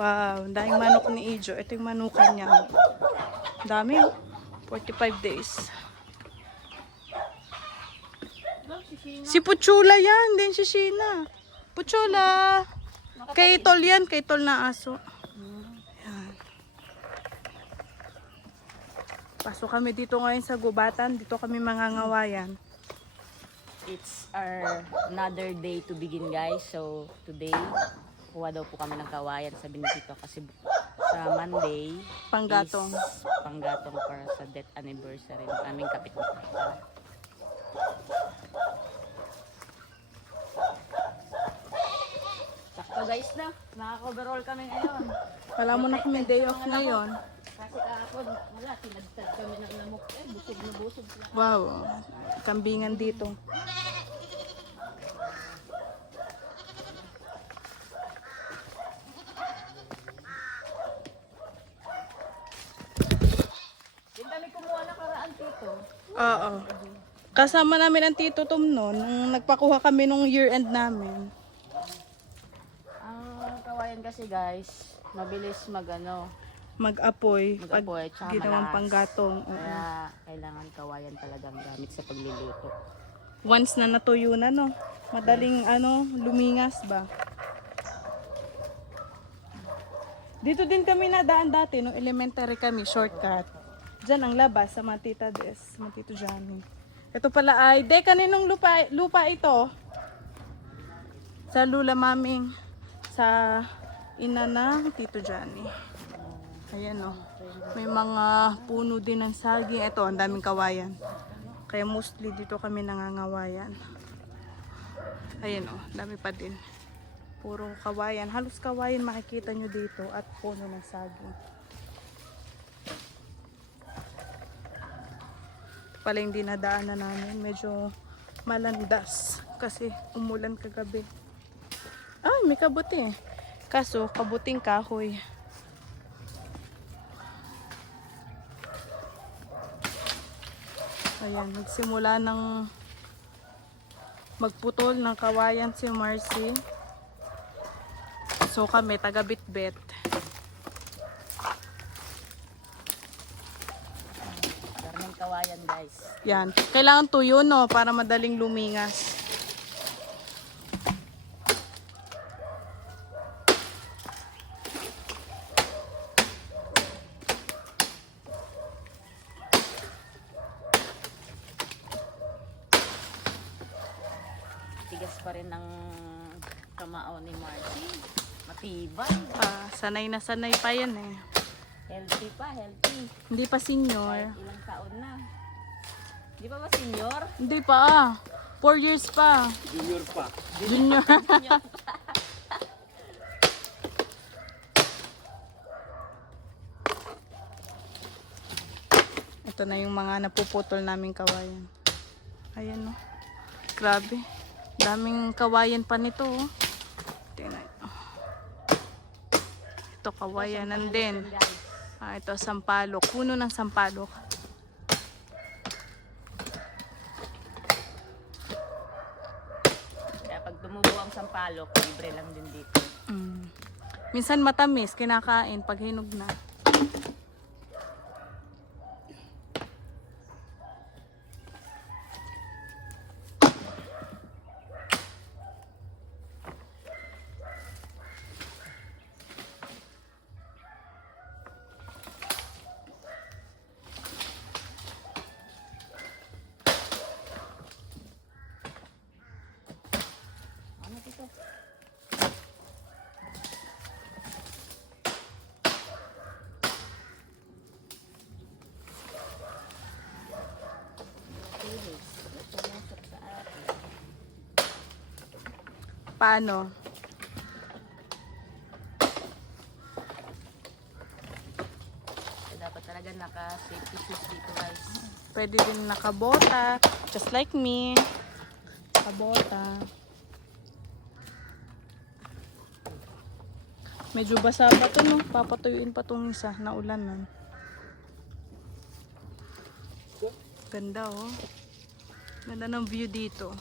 Wow, daming manok ni Ijo. Ito yung manukan niya. Dami oh. 45 days. Si Puchula yan, din si Sheena. Puchula. Kay Tol yan, kay Tol na aso. Yan. Pasok kami dito ngayon sa gubatan. Dito kami mangangawayan. It's our another day to begin, guys. So today, kuha daw po kami ng kawayan, sabi ni Tito, kasi sa Monday Panggatong. is panggatong para sa death anniversary ng aming kapitbahay. Sakto guys na, naka-coverall kami ngayon. Wala mo na kami day off ngayon. Kasi kahapon, wala, tinagtad kami ng lamok. Busog na busog sila. Wow, kambingan dito. Din kami kumuha na karaan, Tito. Oo. Kasama namin ang Tito Tom noon, nung nagpakuha kami nung year-end namin. Ang kawayan kasi guys, mabilis Mag-apoy pag mag-apoy, tsaka ginawang malakas. panggatong. Oo. Kaya kailangan kawayan talagang gamit sa pagluluto. Once na natuyo na, no? Madaling lumingas ba? Dito din kami nadaan dati, nung elementary kami, shortcut. Diyan ang labas sa Matita Des, Matito Johnny. Ito pala ay, kaninong lupa ito? Sa Lula Maming, sa ina ng Tito Johnny. Ayan o, may mga puno din ng saging. Ito, ang daming kawayan. Kaya mostly dito kami nangangawayan. Ayan o, dami pa din. Puro kawayan. Halos kawayan makikita nyo dito at puno ng saging. Ito pala yung dinadaanan namin. Medyo malandas kasi umulan kagabi. Ay, may kabuti. Kaso, kabuting kahoy. Ayan, nagsimula ng magputol ng kawayan si Marcy. So kami, taga-bitbit. Daming kawayan guys. Yan. Kailangan tuyo, no? Para madaling lumingas. Tigas pa rin ang kamao ni Marcy. Matibay. Sanay na sanay pa yan eh. Healthy pa, healthy. Hindi pa senior. Ilang taon na. Di ba senior? Hindi pa 4 years pa. Junior pa. Junior. Ito na yung mga napuputol naming kawayan. Ayan no. Grabe. Daming kawayan pa nito oh. Tingnan. Ito kawayanan din. Ito sampalok. Puno ng sampalok. Kaya pag tumubo ang sampalok, libre lang din dito. Minsan matamis, kinakain pag hinog na. Ano dito? Paano? So, dapat talaga naka-safety shoes dito guys. Pwede din nakabota. Just like me. Nakabota. Medyo basa pa to no. Papatuyuin pa tong isa. Naulan nun. Ganda oh. Ganda ng view dito.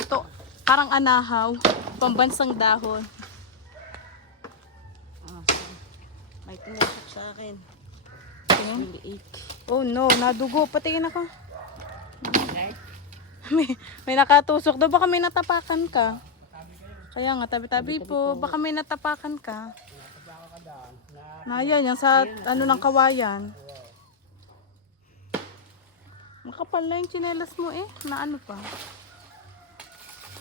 Ito, parang anahaw. Pambansang dahon. May tumusok sa akin. Tingin. Maliit. Oh no, nadugo. Patingin ako. Okay? May nakatusok daw. Baka may natapakan ka. Kaya nga, tabi-tabi po. Baka may natapakan ka. Na yan, yung sa ano ng kawayan. Makapal na yung tsinelas mo eh. Na ano pa.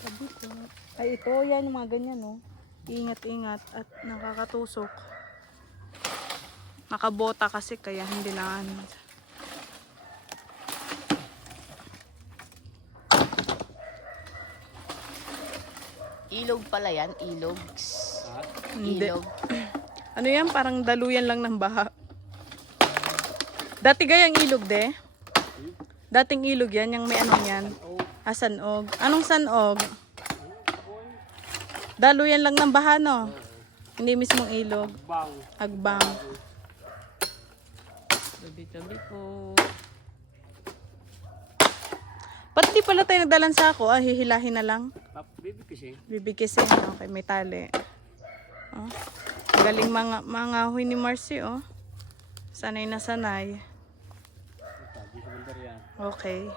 Tabi po. Ay ito, yan yung mga ganyan no. Ingat-ingat at nakakatusok. Nakabota kasi kaya hindi na ano. Ilog pala yan, ilog. Hindi. Ilog. Ano yan? Parang daluyan lang ng baha. Dati gayang ilog de? Dating ilog yan, yung may anong yan? Sanog. Anong sanog? Daluyan lang ng baha no? Hindi mismong ilog. Agbang. Tabi-tabi po. Ba't di pala tayo nagdalan sa ako? Hihilahin na lang. Bibikisin. Bibikisin. Okay, may tali. Oh. Galing mga huy ni Marcy, oh. Sanay na sanay. Okay.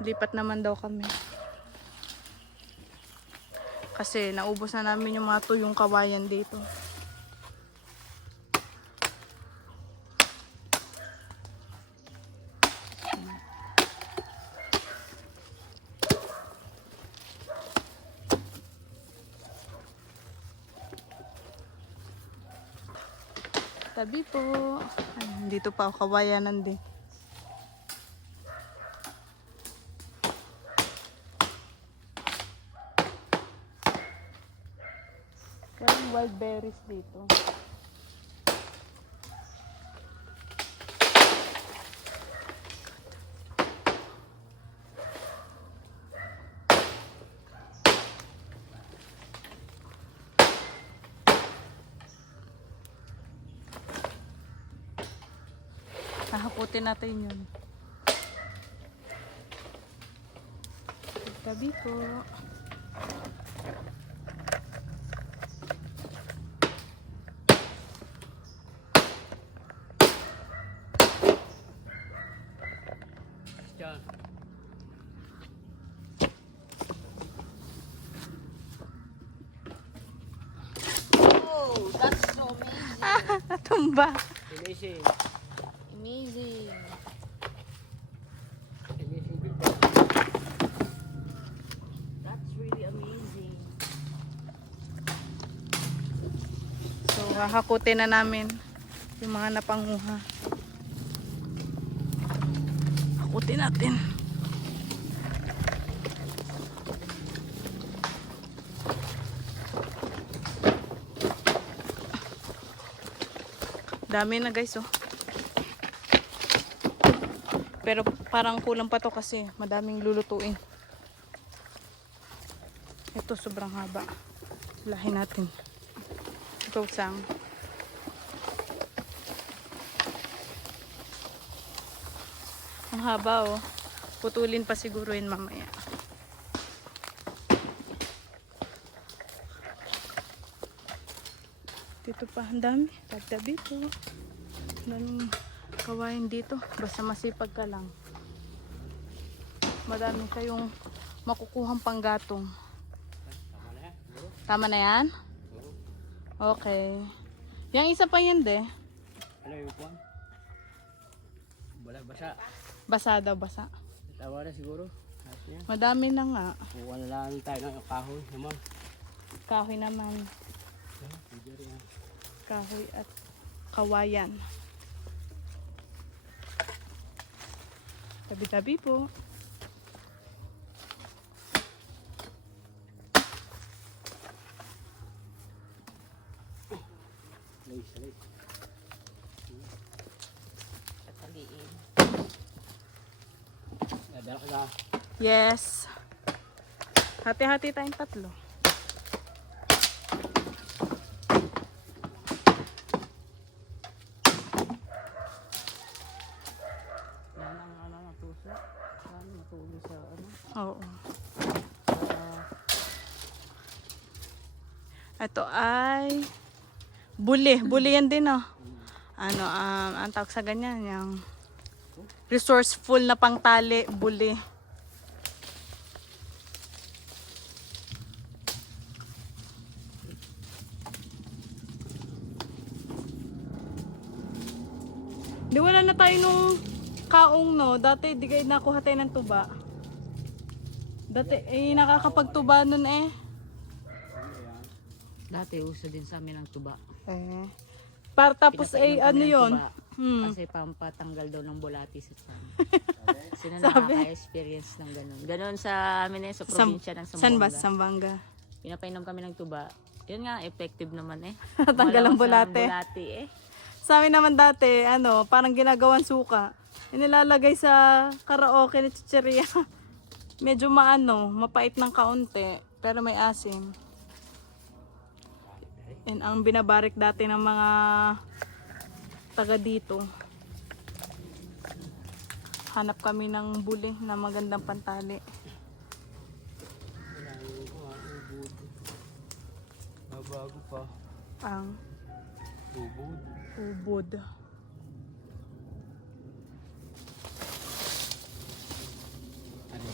Lipat naman daw kami. Kasi naubos na namin yung mga tuyong kawayan dito. Tabi po. Ay, dito pa ako kawayanan din. Karang wild berries dito. Nahakutin natin yun. Tabi po. Diyan. Oh, that's so amazing. Natumba. Amazing. Amazing. Amazing big That's really amazing. So, hahakutin na namin yung mga napanguha. Hakutin natin. Dami na guys, oh. Pero parang kulang pa to kasi madaming lulutuin. Ito sobrang haba. Lahin natin. Ikaw sang. Ang haba oh. Putulin pa siguro yun mamaya. Dito pa ang dami. Tabi po. Daming kawain dito. Basta masipag ka lang. Madami kayong makukuhang panggatong. Tama na yan? Okay. Yang isa pa yan de. Ano yung kuwan? Wala, basa. Basa daw, basa. Tawa na siguro. Ayos niya. Madami na nga. Kuha na lang tayo ng kahoy naman. Kahoy naman. Kahoy at kawayan. Tabi-tabi po. Lace. Tataliin. Dadala ka na. Yes. Hati-hati tayong tatlo. Yan ang ano, natuso. Yan, matulog sa ano. Oo. Ito ay buli. Buli yan din oh. ano, ang tawag sa ganyan, yung resourceful na pangtali, buli. Di wala na tayo nung kaong, no? Dati di kayo nakuha tayo ng tuba. Dati nakakapagtuba nun eh. Dati uso din sa amin ang tuba. Eh. Para tapos Pinapainom ano kami ng yun? tuba. Kasi pampatanggal daw ng bulati sa tiyan. Sino Sabi. nakaka-experience ng ganun? Ganun sa amin sa probinsya ng San ba? Zamboanga. Sambanga. Pinapainom kami ng tuba. Yun nga, effective naman eh. Tanggal ang Malakas bulate. bulati eh. Sa amin naman dati, ano, parang ginagawan suka. Inilalagay sa karaoke ni Chicheria. Medyo mapait ng kaunti, pero may asim. And ang binabarik dati ng mga taga dito. Hanap kami ng buli na magandang pantali. Bago pa. Ang Ubod. ubod. Ano?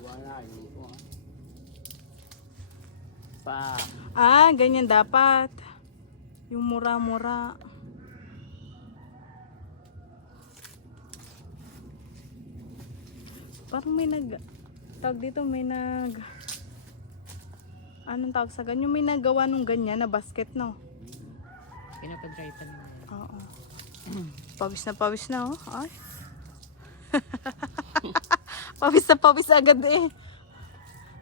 Wala, yun ko ha. Ganyan dapat. Yung mura-mura. Parang may tawag dito, anong tawag sa ganyan? May nagawa nung ganyan na basket, no? Pinapadry pa naman. Oo. Pawis na, oh. Ay. Pawis agad eh.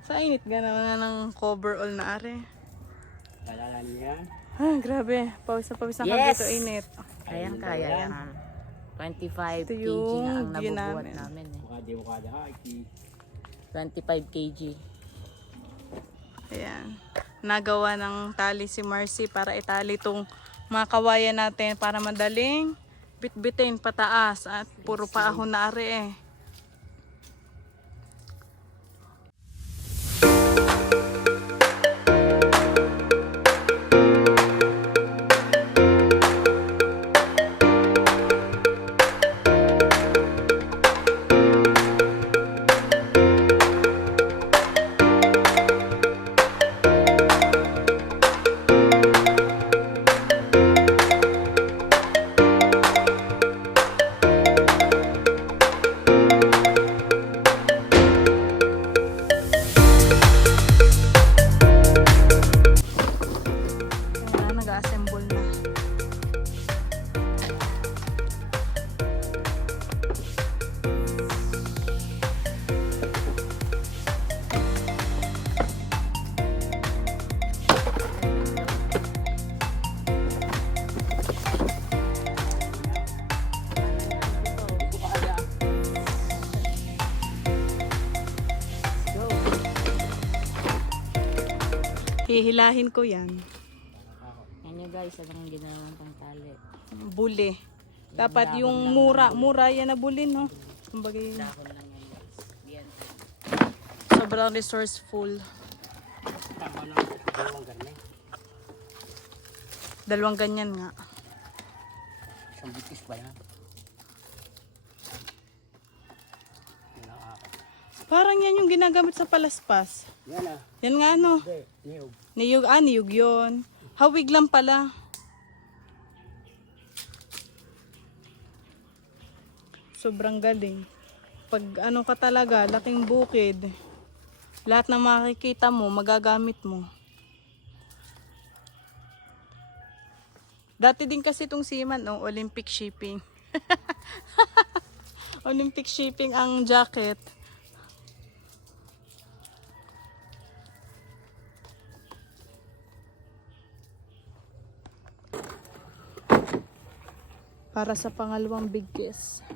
Sa init ka naman ng cover all na are. Kalala niya. Grabe. Pawis ang Yes! dito, init. Kayang-kaya yan. 25 Ito kg yung na ang yun nabubuhat namin. namin eh. Mukha di mukha da. 25 kg. Ayan. Nagawa ng tali si Marcy para itali itong mga kawayan natin para madaling bitbitin pataas at puro paahon na are eh. Ayan, nag-assemble na. Hihilahin ko yan. Yan nyo guys, anong ginawang pangtali. Buli. Dapat yung mura yan na buli, no? Kumbaga yun. Dahon lang yan guys. Yan. Sobrang resourceful. Tama na. Dalawang ganyan. Dalawang ganyan nga. Isang bitis pa yan. Yan ang akin. Parang yan yung ginagamit sa palaspas. Yan ah. Yan nga ano. Hindi. Niyog. Niyog yun. Hawig lang pala. Sobrang galing. Pag ano ka talaga, laking bukid. Lahat na makikita mo, magagamit mo. Dati din kasi itong Seaman, no? Olympic shipping. Olympic shipping ang jacket. Para sa pangalawang biggest.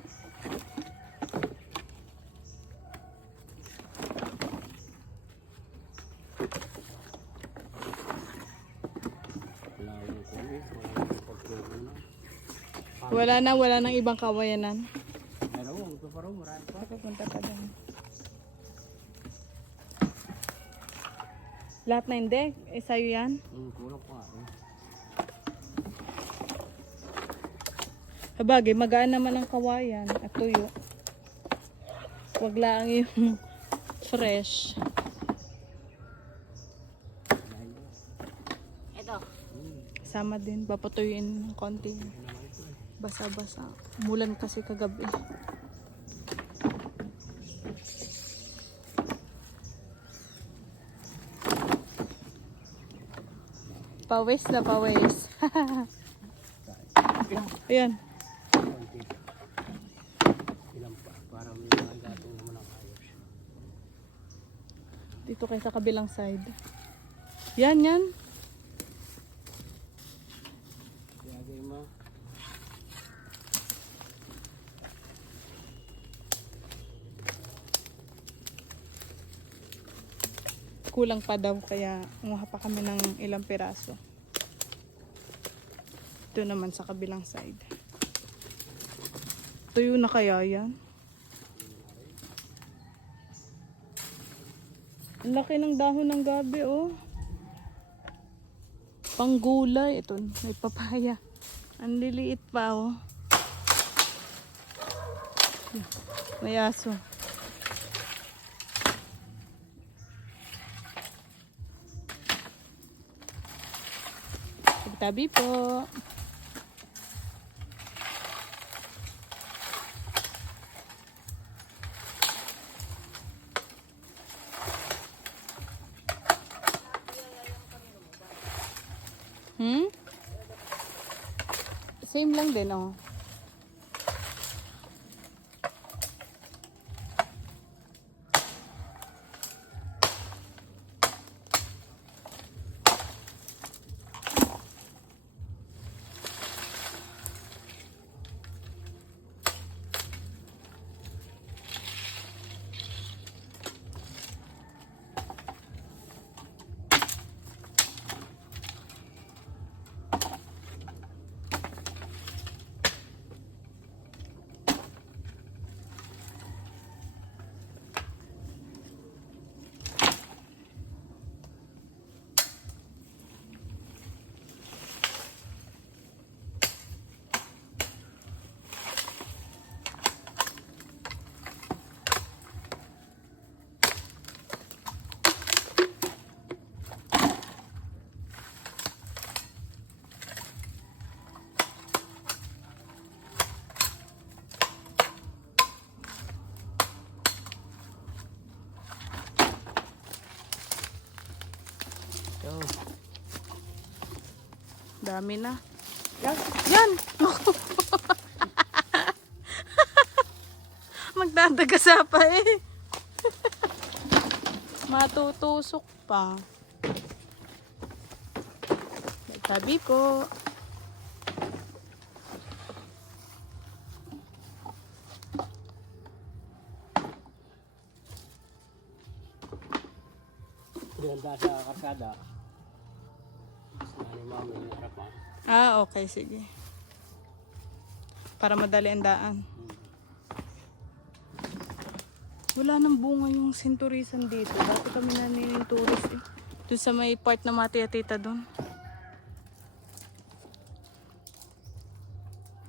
Wala yung kumi. Wala yung pagkukunan. Wala nang ibang kawayanan. Pero ito pa rin. Marami pa. Pupunta ka doon. Lahat na hindi? Eh, sa'yo yan? Kulang pa nga eh. Sabagay, magaan naman ang kawayan at tuyo. Wag lang yung fresh. Ito. Kasama din, papatuyuin ng konti. Basa-basa. Mulan kasi kagabi. Pawis na pawis. Ayan. Konti. Ilan pa. Para may mga gatong naman ang ayos. Dito kayo sa kabilang side. Yan, yan. Lagay mo. Kulang pa daw kaya umuha pa kami ng ilang piraso. Ito naman sa kabilang side. Tuyo na kaya yan? Ang laki ng dahon ng gabi, oh. Panggulay. Ito, may papaya. Ang liliit pa, oh. May aso. Tabi po. Same lang din, oh. Ito. Dami na. Yan! Yan! Magdadagasa pa eh. Matutusok pa. Tabi po. Ganda sa karsada. Ano mami yung harap ha? Ah, okay. Sige. Para madali ang daan. Wala nang bunga yung sinturisan dito. Dati kami nanin tourist eh. Doon sa may part na mga tita doon.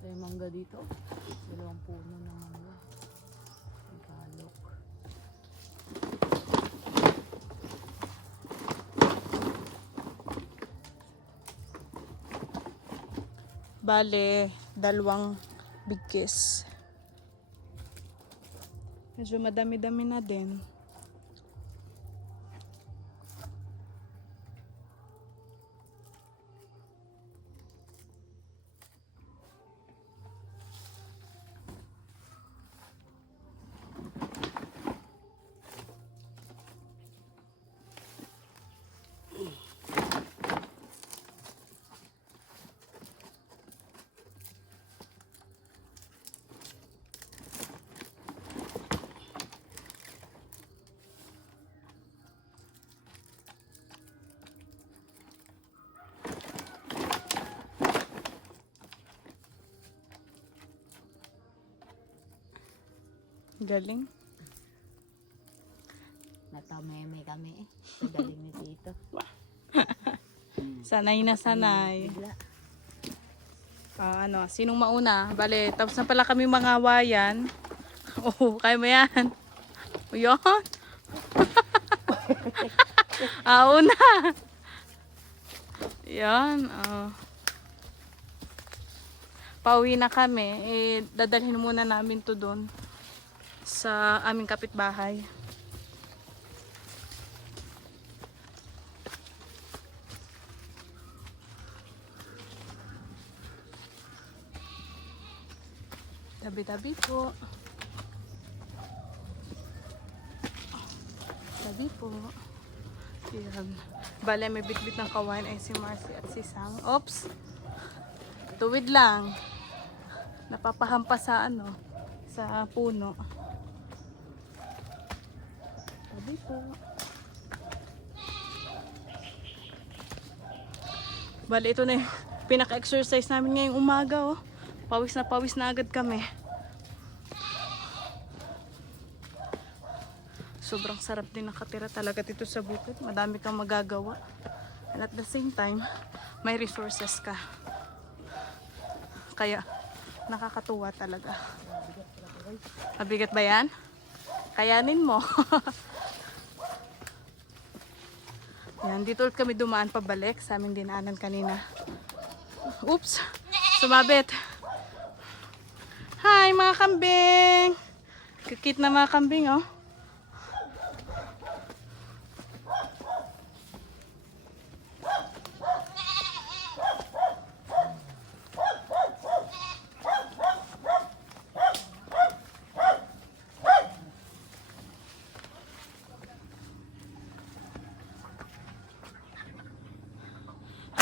May mangga dito. Dalawang puno ng mangga. May kalok. Bale, dalawang bigkis. Medyo madami-dami na din. Galing. Nagkameme kami eh. Sa galing ni Tito. Sanay na sanay. Bigla. Ano, sinong mauna? Bale, tapos na pala kami mga wayan. Oh, kaya mo yan. O yun. Una. Yan. Pauwi na kami. Dadalhin muna namin to doon sa aming kapitbahay. Tabi-tabi po. Tabi po. Yan. Bale, may bitbit ng kawain ay si Marcy at si Sam. Oops! Tuwid lang. Napapahampas sa sa puno. Tabi po. Bale, ito na yung pinaka-exercise namin ngayong umaga, oh. Pawis na agad kami. Sobrang sarap din nakatira talaga dito sa bukid. Madami kang magagawa. And at the same time, may resources ka. Kaya, nakakatuwa talaga. Mabigat ba yan? Kayanin mo. Yan, dito ulit kami dumaan pabalik sa aming dinaanan kanina. Oops! Sumabit! Hi mga kambing! Kikit na mga kambing, oh.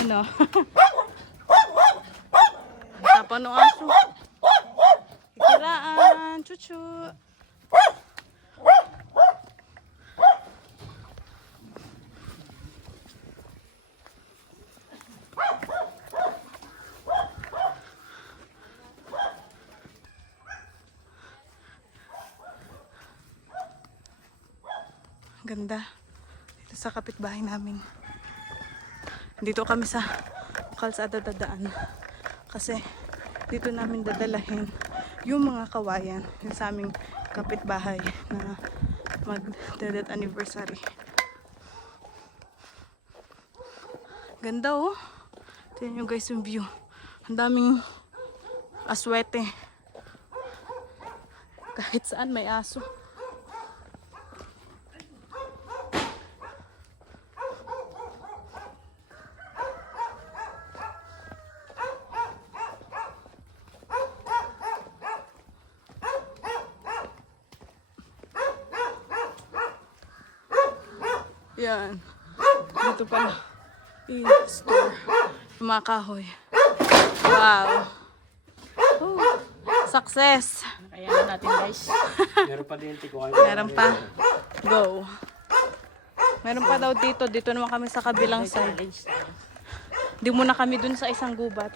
Ano? Tapa no aso. Ikiraan, chuchu. Ganda. Dito sa kapitbahay namin. Dito kami sa kalsada dadaan. Kasi dito namin dadalahin yung mga kawayan yung sa aming kapitbahay na mag-death anniversary. Ganda, oh. Tignan nyo guys yung view. Ang daming aswete. Kahit saan may aso. Yan. Dito pala. In-store. Yung mga kahoy. Wow. Ooh. Success. Kaya natin guys. Meron pa din tiko. Meron pa. Go. Meron pa daw dito. Dito naman kami sa kabilang side. Challenge tayo. Di muna kami dun sa isang gubat.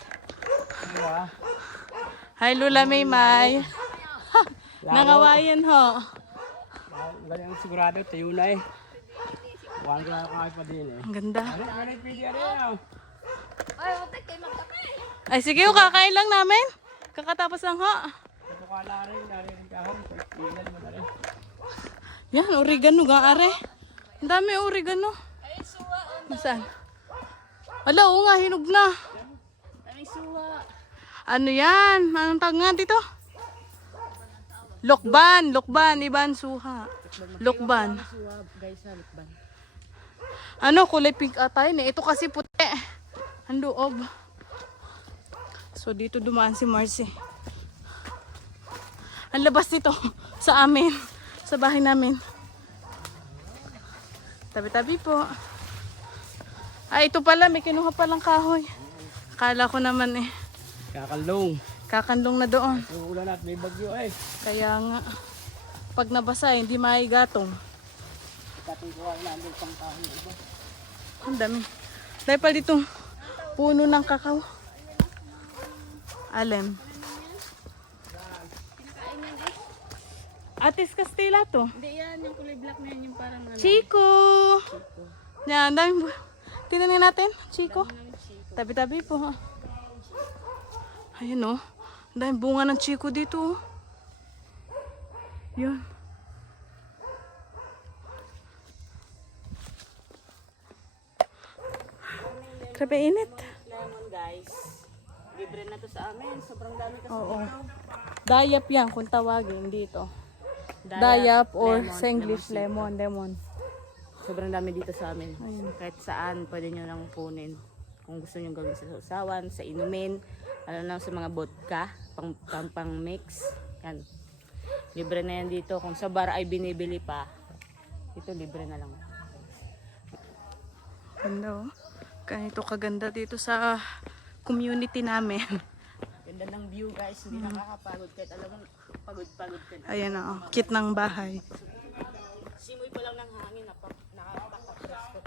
Hi Lula Maymay. Nangawayan ho. Ganyan sigurado, tayo na eh. Wala ka kahit pa din eh. Ang ganda. Ano yung pwede ano? Ay sige, kakain lang namin. Kakatapos lang ho. Ito ka na rin, narinig ka hong. Ilan mo na rin. Yan, oregano ga are. Ang dami oregano. Saan? Ala, oo nga, hinog na. Daming suwa. Ano yan? Anong tawag nga dito? Lokban. Lokban. Iban suha. Lokban. Suwa guys sa Lukban. Ano, kulay pink atay. Ito kasi puti. Ang loob. So, dito dumaan si Marcy. Ang labas dito sa amin. Sa bahay namin. Tabi-tabi po. Ay, ito pala. May kinuha palang kahoy. Akala ko naman eh. Kakalong. Kakanlong na doon. Uulan at may bagyo eh. Kaya nga, pag nabasa, hindi maigatong. Dating kuha na andun pang kahon. Ang dami. Dahil pala dito, puno ng kakao. Alem. Atis Castilla to. Hindi yan, yung kulay black na yan, yung parang ano. Chico! Yan, dami. Tingnan natin, Chico. Tabi-tabi po. Ha? Ayun oh. Dahil bunga ng Chico dito. Yun. Grabe init. Lemon guys. Libre na to sa amin. Sobrang dami kasi Oo. dito. Dayap yan kung tawagin dito. Dayap, Dayap or lemon, English lemon lemon. Sobrang dami dito sa amin. Ayun. Kahit saan, pwede nyo lang kunin. Kung gusto nyo gawin sa sausawan, sa inumin, ano na sa mga vodka, pang mix. Yan. Libre na yan dito. Kung sa bar ay binibili pa, ito libre na lang. Ganda oh. Ganito kaganda dito sa community namin. Ganda ng view guys, hindi nakakapagod. Kahit alam mo, pagod-pagod ka na. Ayan na oh. Kit ng bahay. Simoy pa lang ng hangin, nakakapagod.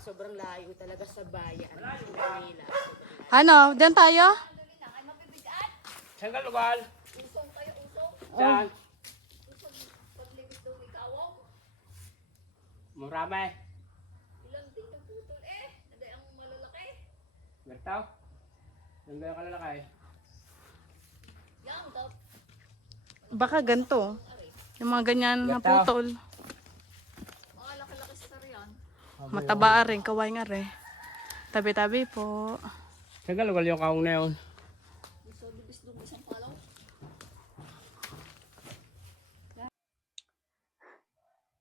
Sobrang layo talaga sa bayan. Sa Manila. Ano? Diyan tayo? Saan ka lugar? Saan? Marami. Bertaw? Ang gaya kalalaki. Baka ganito. Yung mga ganyan na Gata. putol. Mataba rin, kaway nga rin. Tabi-tabi po. Saan ka lugar yung kaong na yun?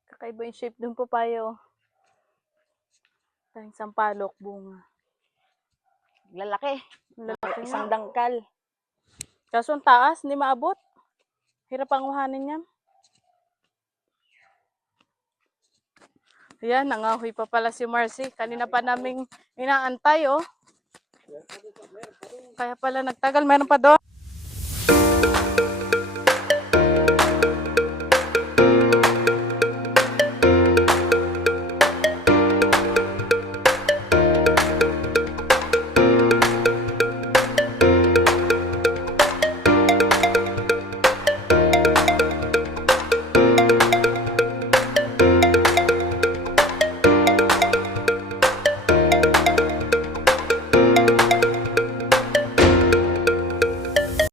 Kakaiba yung shape dun po payo. Tayong sampalok, bunga. Lalaki. Lalaki Isang nga. dangkal. Kaso ang taas, hindi maabot. Hirap ang uhanin yan. Ayan, nangahoy pa pala si Marcy. Kanina pa naming inaantay, oh. Kaya pala nagtagal. Meron pa doon.